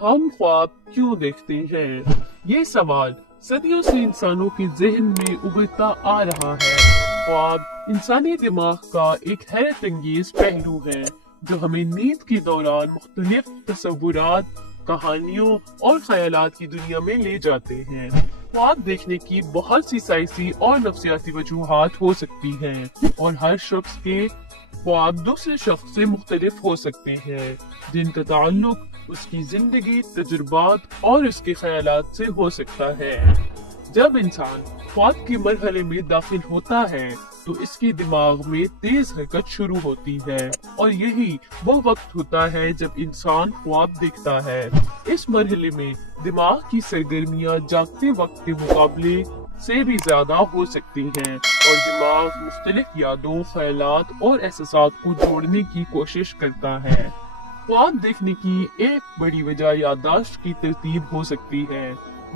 हम ख्वाब क्यों देखते हैं? ये सवाल सदियों से इंसानों के ज़हन में उभरता आ रहा है। ख्वाब इंसानी दिमाग का एक हैरत अंगेज पहलू है जो हमें नींद के दौरान मुख्तलिफ तस्वुरात, कहानियों और ख्यालात की दुनिया में ले जाते हैं। ख्वाब देखने की बहुत सी साइंसी और नफ्सियाती वजूहात हो सकती हैं और हर शख्स के ख्वाब दूसरे शख्स से मुख्तलिफ हो सकते हैं, जिनका ताल्लुक उसकी जिंदगी, तजुर्बात और उसके ख्यालात से हो सकता है। जब इंसान ख्वाब के मरहले में दाखिल होता है तो इसके दिमाग में तेज हरकत शुरू होती है और यही वो वक्त होता है जब इंसान ख्वाब देखता है। इस मरहले में दिमाग की सरगर्मियां जागते वक्त के मुकाबले से भी ज्यादा हो सकती हैं और दिमाग मुख्तलिफ यादों, ख्यालात और एहसासात को जोड़ने की कोशिश करता है। ख्वाब देखने की एक बड़ी वजह याददाश्त की तरतीब हो सकती है।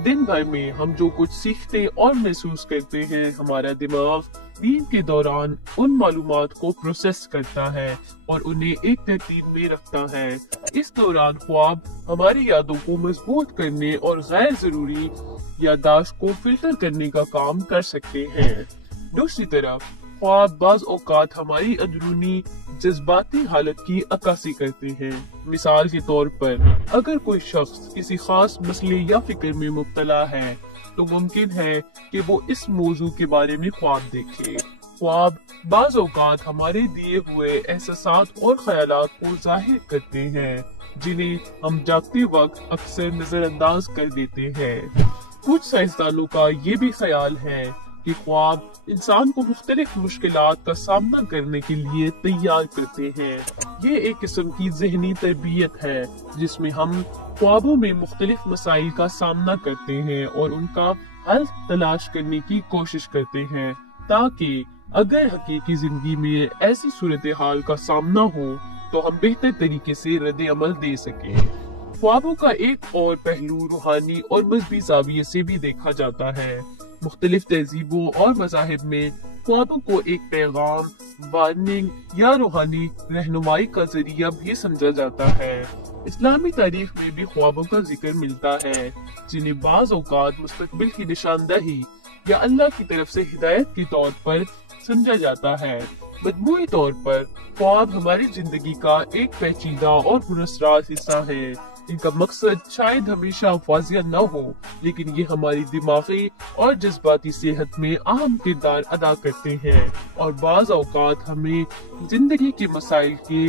दिन भर में हम जो कुछ सीखते और महसूस करते हैं, हमारा दिमाग नींद के दौरान उन मालूमात को प्रोसेस करता है और उन्हें एक तरतीब में रखता है। इस दौरान ख्वाब हमारी यादों को मजबूत करने और गैर जरूरी याददाश्त को फिल्टर करने का काम कर सकते हैं। दूसरी तरफ ख्वाब बाज़ औक़ात हमारी अंदरूनी जज्बाती हालत की अक्कासी करते हैं। मिसाल के तौर पर, अगर कोई शख्स किसी खास मसले या फिक्र में मुब्तला है तो मुमकिन है कि वो इस मौजू के बारे में ख्वाब देखे। ख्वाब बाज़ औक़ात हमारे दिए हुए एहसासात और ख्यालात को जाहिर करते हैं, जिन्हें हम जागते वक्त अक्सर नजरअंदाज कर देते हैं। कुछ साइंसदानों का ये भी ख्याल है कि ख्वाब इंसान को मुख्तलिफ मुश्किलात का सामना करने के लिए तैयार करते हैं। ये एक किस्म की ज़हनी तरबियत है जिसमें हम ख्वाबों में मुख्तलिफ मसाइल का सामना करते हैं और उनका हल तलाश करने की कोशिश करते हैं, ताकि अगर हकीकी जिंदगी में ऐसी सूरत हाल का सामना हो तो हम बेहतर तरीके से रद्द अमल दे सकें। ख्वाबों का एक और पहलू रूहानी और मजहबी ज़ाविये से भी देखा जाता है। मुख्तलिफ तहजीबों और मज़ाहिब में ख्वाबों को एक पैगाम, वार्निंग या रूहानी रहनुमाई का जरिया भी समझा जाता है। इस्लामी तारीख में भी ख्वाबों का जिक्र मिलता है, जिन्हें बाज़ औक़ात मुस्तक़बिल की निशानदही या अल्लाह की तरफ से हिदायत के तौर पर समझा जाता है। मजमूई तौर पर ख्वाब हमारी जिंदगी का एक पेचीदा और पुरअसरार हिस्सा है। इनका मकसद शायद हमेशा वाज़िया न हो, लेकिन ये हमारी दिमागी और जज्बाती सेहत में अहम किरदार अदा करते हैं और बाज़ औक़ात हमें जिंदगी के मसाइल के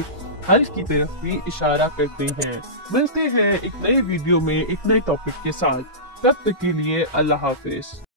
हल की तरफ भी इशारा करते हैं। मिलते हैं एक नए वीडियो में एक नए टॉपिक के साथ। तब तक के लिए अल्लाह हाफिज।